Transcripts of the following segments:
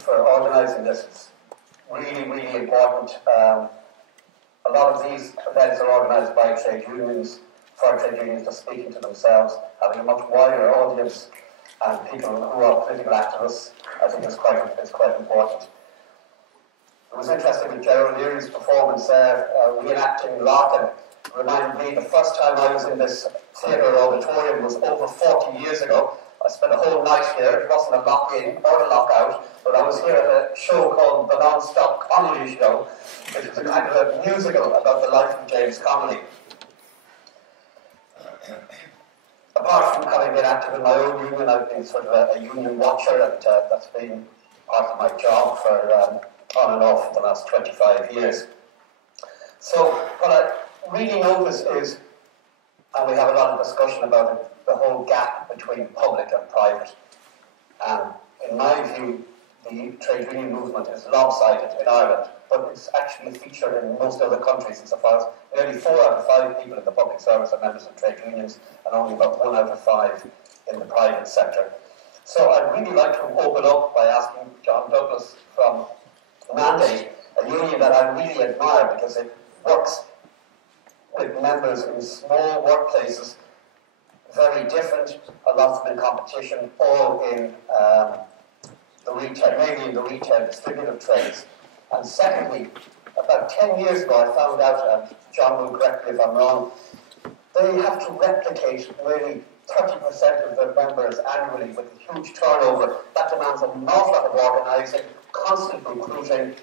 for organising this. It's really, really important. A lot of these events are organised by trade unions, for trade unions just speaking to themselves, having a much wider audience, and people who are political activists. I think it's quite important. It was interesting with Gerald Leary's performance there, reenacting Lockout. Reminded me the first time I was in this theatre auditorium was over 40 years ago. I spent a whole night here. It wasn't a lock-in or a lock-out, but I was here at a show called The Non-Stop Comedy Show, which was a kind of a musical about the life of James Connolly. Apart from having been active in my own union, I've been sort of a union watcher, and that's been part of my job for on and off for the last 25 years. So what I really notice is, and we have a lot of discussion about it, the whole gap between public and private. And in my view, the trade union movement is lopsided in Ireland, but it's actually featured in most other countries insofar as nearly 4 out of 5 people in the public service are members of trade unions, and only about 1 out of 5 in the private sector. So I'd really like to open up by asking John Douglas from Mandate, a union that I really admire because it works with members in small workplaces, very different, a lot of them in competition, all in the retail, mainly in the retail distributive trades. And secondly, about 10 years ago I found out, and John will correct me if I'm wrong, they have to replicate nearly 30% of their members annually with a huge turnover. That demands an awful lot of organising, constant recruiting,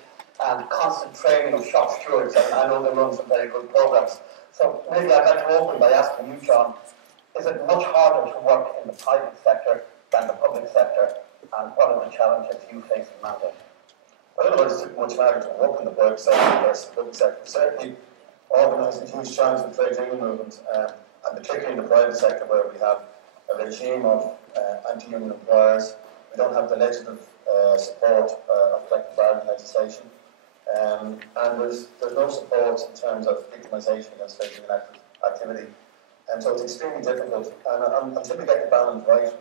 and constant training of shop stewards, and I know they run some very good programmes. So maybe I'd like to open by asking you, John, is it much harder to work in the private sector than the public sector, and what are the challenges you face in Mandate? I don't know if it's much harder to work in the private sector versus the public sector. Certainly, organising huge challenge for the trade union movement, and particularly in the private sector where we have a regime of anti-union employers. We don't have the legislative support of collective bargaining legislation. And there's no support in terms of victimisation against trade union activity. And so it's extremely difficult. And until we get the balance right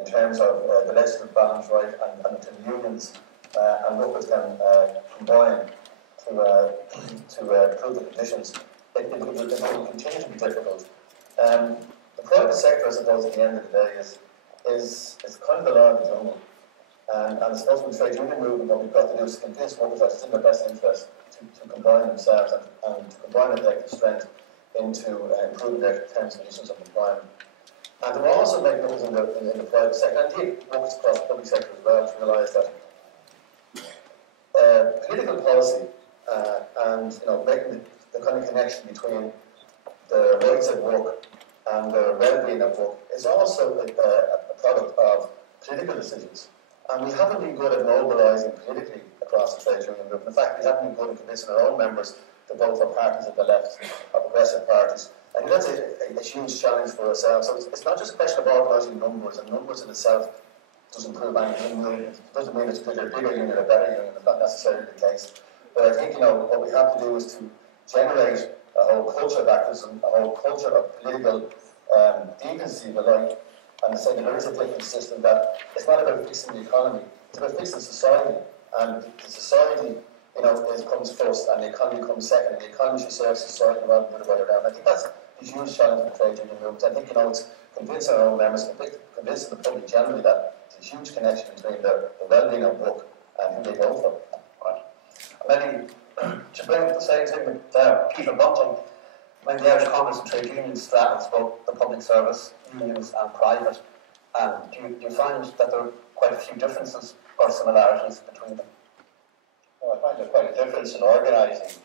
in terms of the legislative balance right and until the unions and workers can combine to improve the conditions, it will continue to be difficult. The private sector, I suppose, at the end of the day is kind of the law of the jungle. And I suppose with the trade union movement, what we've got to do is convince workers that it's in their best interest to combine themselves and to combine their collective strength into improving their terms and conditions of employment. And there are also mechanisms in the private sector, and indeed workers across the public sector as well, to realise that political policy and making the kind of connection between the rights at work and the well-being at work is also a product of political decisions. And we haven't been good at mobilising politically across the trade union movement. In fact, we haven't been good at convincing our own members to vote for parties at the left, or progressive parties. And that's a huge challenge for ourselves. So it's not just a question of organising numbers, and numbers in itself doesn't prove anything. It doesn't mean it's a bigger union or a better union. It's not necessarily the case. But I think what we have to do is to generate a whole culture of activism, a whole culture of political decency, if you like, and say that there is a different system, that it's not about fixing the economy, it's about fixing society. And the society, comes first, and the economy comes second, and the economy should serve society rather than the other way around. I think that's a huge challenge for the trade union movement. I think, it's convincing our own members, convincing the public generally that there's a huge connection between the well-being of work and who they vote for. Right. And maybe to bring up the same thing with Peter Bunting, when the Irish Congress of Trade Unions straddles both the public service, unions and private, do you find that there are quite a few differences or similarities between them? Well, I find there's quite a difference in organising.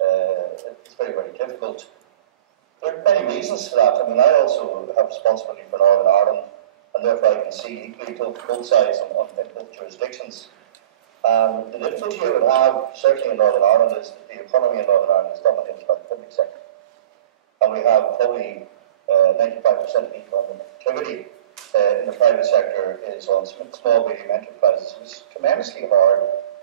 It's very, very difficult. There are many reasons for that. I mean, I also have responsibility for Northern Ireland, and therefore I can see equally to both sides on both jurisdictions. The difficulty I would have, certainly in Northern Ireland, is that the economy in Northern Ireland is dominated by the public sector. And we have probably 95% of economic activity in the private sector is on small, medium enterprises. It's tremendously hard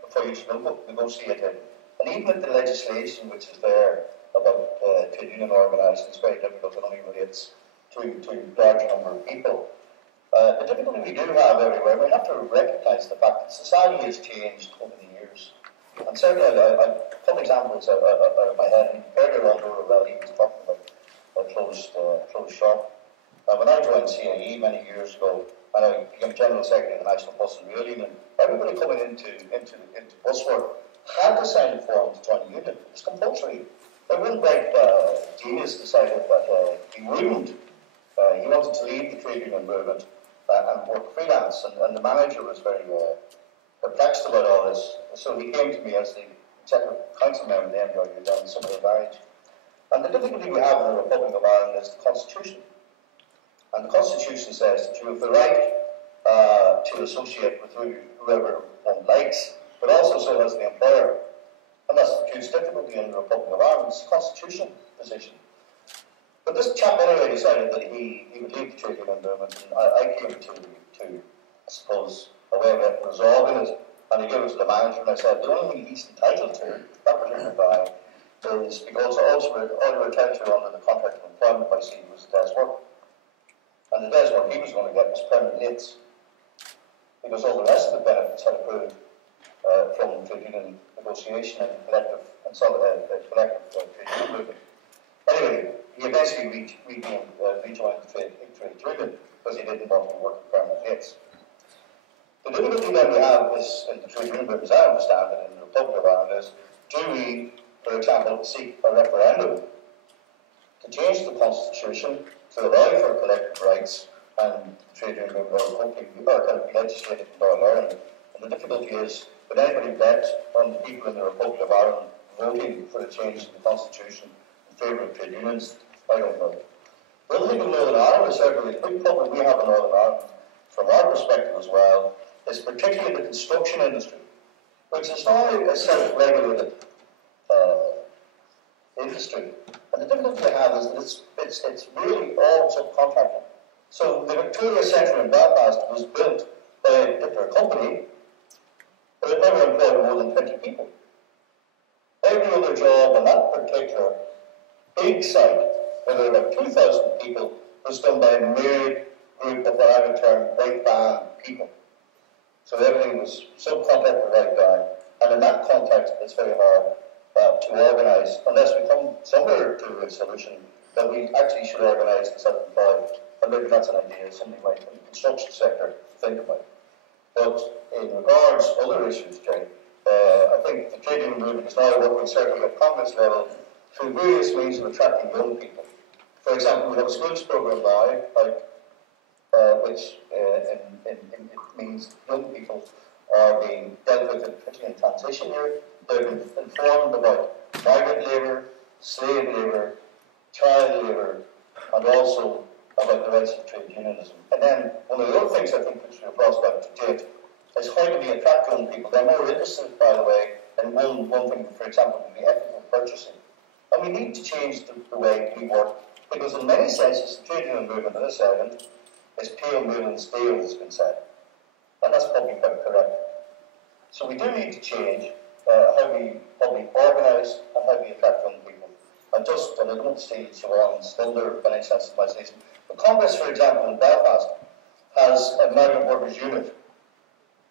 for you to negotiate it. And even with the legislation which is there about trade union organising, it's very difficult. It only relates to a large number of people. The difficulty we do have everywhere, we have to recognise the fact that society has changed over the years. And certainly, a couple examples out of my head. Earlier on, he was talking about a closed shop. When I joined CIE many years ago, and I became General Secretary of the National Bus and Rail Union, everybody coming into bus work had to sign a form to join the union. It was compulsory. The windbreak genius decided that he wouldn't. He wanted to leave the trade union movement and work freelance, and the manager was very perplexed about all this. So he came to me as the Executive Council member of the MWU down in Summer Barrage. And the difficulty we have in the Republic of Ireland is the Constitution. And the Constitution says that you have the right to associate with whoever one likes, but also so has the employer. And that's the huge difficulty in the Republic of Ireland. It's a constitutional position. But this chap anyway decided that he would leave the trade union movement, and I came to I suppose, a way of resolving it, and he gave it to the manager, and I said, the only thing he's entitled to, that particular guy, is because all you were entitled to under the contract of employment by C was the day's work. And the day's work he was going to get was permanent rates, because all the rest of the benefits had accrued from trade union negotiation and collective trade union movement. Anyway, he eventually rejoined the trade union because he didn't want to work at permanent rates. The difficulty that we have is in the trade union movement, as I understand it, in the Republic of Ireland, is do we, for example, seek a referendum to change the Constitution to allow for collective rights and the trade union movement can be legislated in Northern Ireland? And the difficulty is, would anybody bet on the people in the Republic of Ireland voting for a change in the Constitution in favour of trade unions? I don't know. The other thing in Northern Ireland is certainly the big problem we have in Northern Ireland, from our perspective as well, is particularly the construction industry, which is not a self-regulated industry. And the difficulty we have is that it's really all subcontracting. So the Victoria Centre in Belfast was built by a particular company, but it never employed more than 20 people. Every other job on that particular big site, where there were about 2,000 people, was done by a myriad group of what I would term break band people. So everything was subcontracted right down. And in that context, it's very hard to organise, unless we come somewhere to a solution that we actually should organise and self-employed. And maybe that's an idea somebody might in the construction sector think about. But in regards to other issues, Jane, I think the trade union movement is now working certainly at Congress level through various means of attracting young people. For example, we have a schools programme now, which it means young people are being dealt with, particularly in transition year. They've been informed about migrant labour, slave labour, child labour, and also about the rights of trade unionism. And then one of the other things I think which we've lost out to date is how do we attract young people. They're more interested, by the way, in one thing, for example, would be ethical purchasing. And we need to change the way we work, because in many senses, the trade union movement in this island is pale moon and steel, as has been said. And that's probably quite correct. So we do need to change how we organise and how we attract young people. And I don't steal Siobhan's thunder by any sense of imagination. The Congress, for example, in Belfast, has a migrant workers unit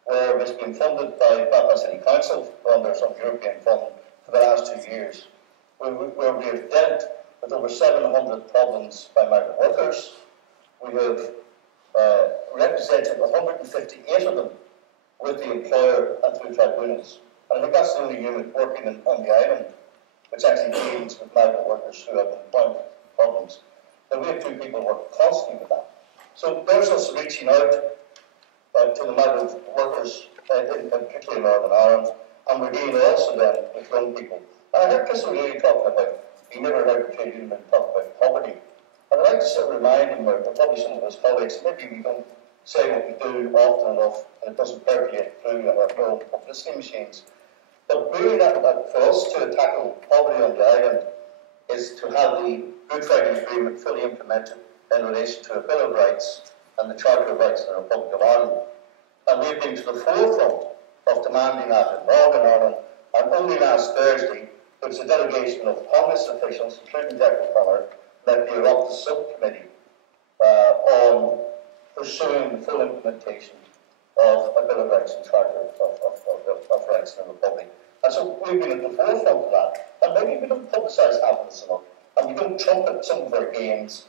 where it's been funded by Belfast City Council under some European fund for the last 2 years, where we have dealt with over 700 problems by migrant workers. We have represented 158 of them with the employer and through tribunals. And I think that's the only unit working on the island which actually deals with migrant workers who have employment problems. And we have 2 people working constantly with that. So there's us reaching out to the migrant workers, particularly in Northern Ireland, and we're dealing also then with young people. And I heard Chris O'Leary talking about, he never heard the trade union talk about poverty. And I'd like to sort of remind him, or probably some of his colleagues, maybe we don't say what we do often enough, and it doesn't percolate through our own publicity machines. But really, that for us to tackle poverty on the island is to have the Good Friday Agreement fully implemented in relation to a Bill of Rights and the Charter of Rights in the Republic of Ireland. And we've been to the forefront of demanding that in Northern Ireland, and only last Thursday, there was a delegation of Congress officials, including Gerry Flynn, led the Oireachtas subcommittee on pursuing the full implementation of a Bill of Rights and Charter of Rights in the Republic. And so we've been at the forefront of that. And maybe we don't publicise half of this enough, and we don't trumpet some of our gains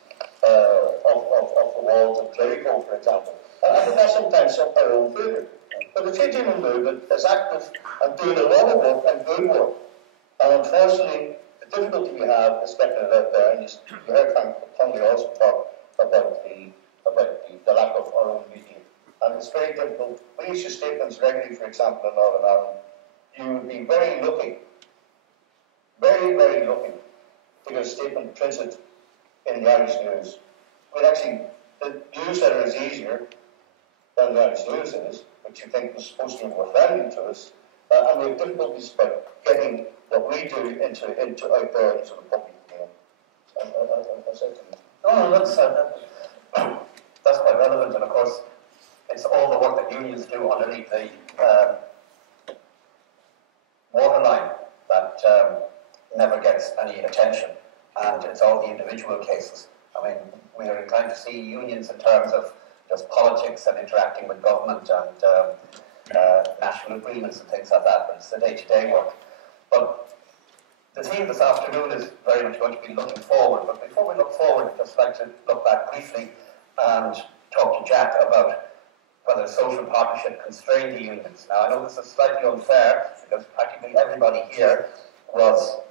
of the walls of Clerico, for example. And I think that's sometimes our own failure. But the trade union movement is active and doing a lot of work and good work. And unfortunately, the difficulty we have is getting it out there. And you heard Tony also talk about the lack of our own media. And it's very difficult. We issue statements regularly, for example, in Northern Ireland. You would be very lucky, very, very lucky to get a statement printed in the Irish News. But actually, the newsletter is easier than the Irish News is, which you think was supposed to be more friendly to us. And we have difficulties about getting what we do into out there into the public again. That's quite relevant, and of course, it's all the work that unions do underneath the waterline that never gets any attention, and it's all the individual cases. I mean, we are inclined to see unions in terms of just politics and interacting with government and national agreements and things like that, but it's the day-to-day work. But the theme this afternoon is very much going to be looking forward, but before we look forward, I'd just like to look back briefly and talk to Jack about whether social partnership constrained the unions. Now, I know this is slightly unfair because practically everybody here was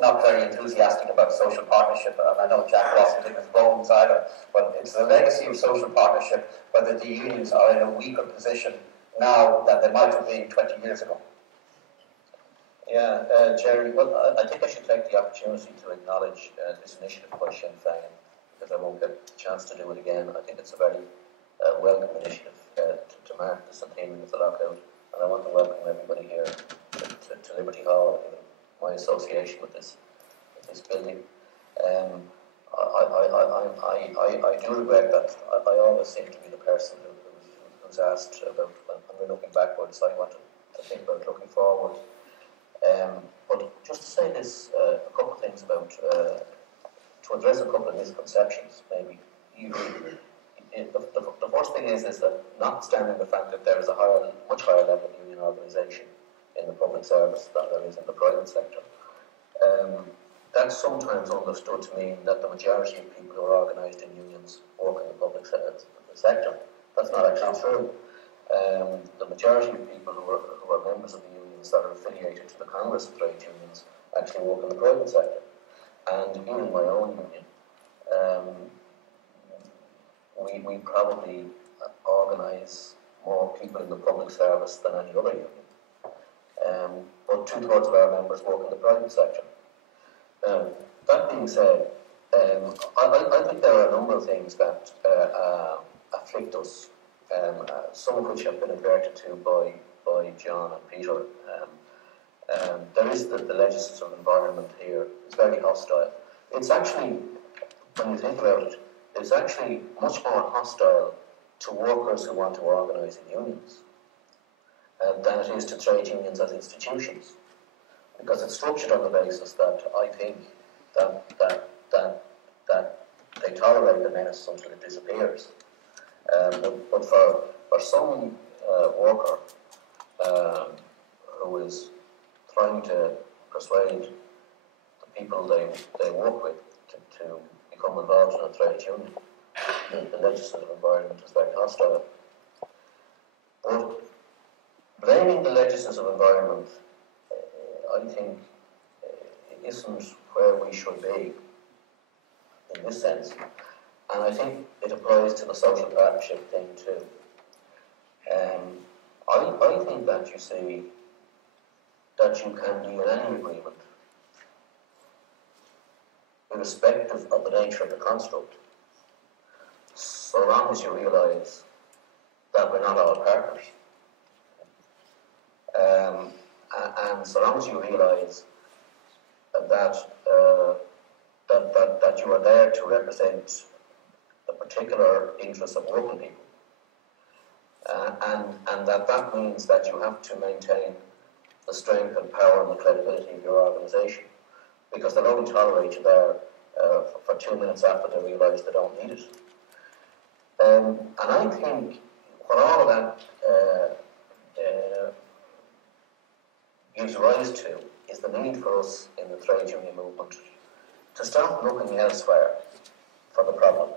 not very enthusiastic about social partnership, and I know Jack wasn't in his bones either, but it's the legacy of social partnership whether the unions are in a weaker position now than they might have been 20 years ago. Yeah, Gerry, well, I think I should take the opportunity to acknowledge this initiative by Sinn Féin, because I won't get a chance to do it again. I think it's a very welcome initiative to mark the centenary of the Lockout, and I want to welcome everybody here to Liberty Hall in my association with this building. I do regret that I always seem to be the person who's asked about, when we're looking backwards, I want to think about looking forward. But just to say this, a couple of things about, to address a couple of misconceptions, maybe. The first thing is that notwithstanding the fact that there is a much higher level of union organisation in the public service than there is in the private sector, that's sometimes understood to mean that the majority of people who are organised in unions work in the public sector. That's not actually true. The majority of people who are members of the unions that are affiliated to the Congress of Trade Unions actually work in the private sector. And even my own union, we probably organise more people in the public service than any other union. But 2/3 of our members work in the private sector. That being said, I think there are a number of things that afflict us, some of which have been adverted to by John and Peter. There is the legislative environment here. It's very hostile. It's actually, when you think about it, it's actually much more hostile to workers who want to organise in unions than it is to trade unions as institutions, because it's structured on the basis that I think that they tolerate the menace until it disappears. But for some worker who is trying to persuade the people they work with to become involved in a trade union, the legislative environment is very hostile. But blaming the legislative environment, I think, isn't where we should be in this sense. And I think it applies to the social partnership thing too. I think that you see that you can deal in any agreement, irrespective of the nature of the construct, so long as you realise that we're not all partners. And so long as you realise that you are there to represent the particular interests of working people, and that means that you have to maintain the strength and power and the credibility of your organisation, because they'll only tolerate you there for 2 minutes after they realise they don't need it. And I think what all of that gives rise to is the need for us in the trade union movement to start looking elsewhere for the problem.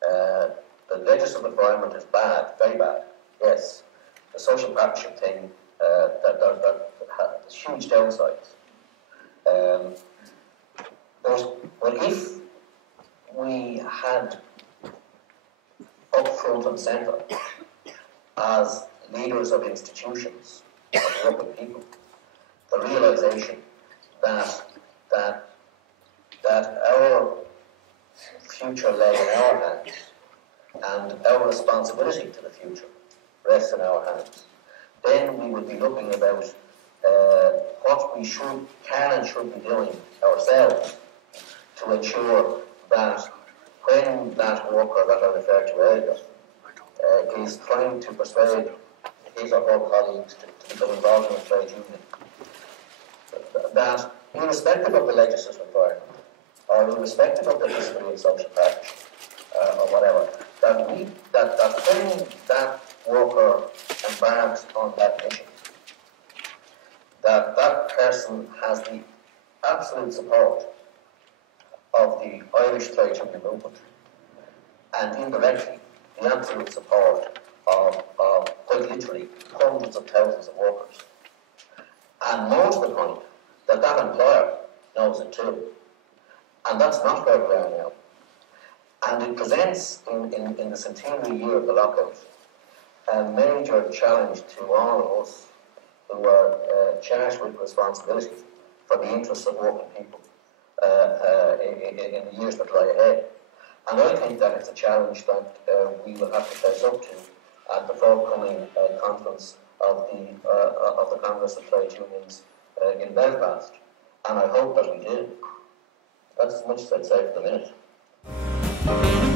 The legislative environment is bad, very bad, yes. The social partnership thing, that has huge downsides. But if we had up front and centre as leaders of institutions, of working people, the realisation that our future lay in our hands and our responsibility to the future rests in our hands, then we would be looking about what we can and should be doing ourselves to ensure that when that worker that I referred to earlier is trying to persuade his or her colleagues to become involved in a trade union, that irrespective of the legislative environment, or irrespective of the history of social partnership, or whatever, that when that worker embarks on that mission, that person has the absolute support of the Irish trade union movement, and indirectly the absolute support of quite literally hundreds of thousands of workers. And more to the point, that employer knows it too. And that's not where we are now. And it presents, in the centenary year of the lockout, a major challenge to all of us who are charged with responsibility for the interests of working people in the years that lie ahead. And I think that it's a challenge that we will have to face up to at the forthcoming conference of the Congress of Trade Unions in Belfast. And I hope that we do. That's as much as I'd say for the minute.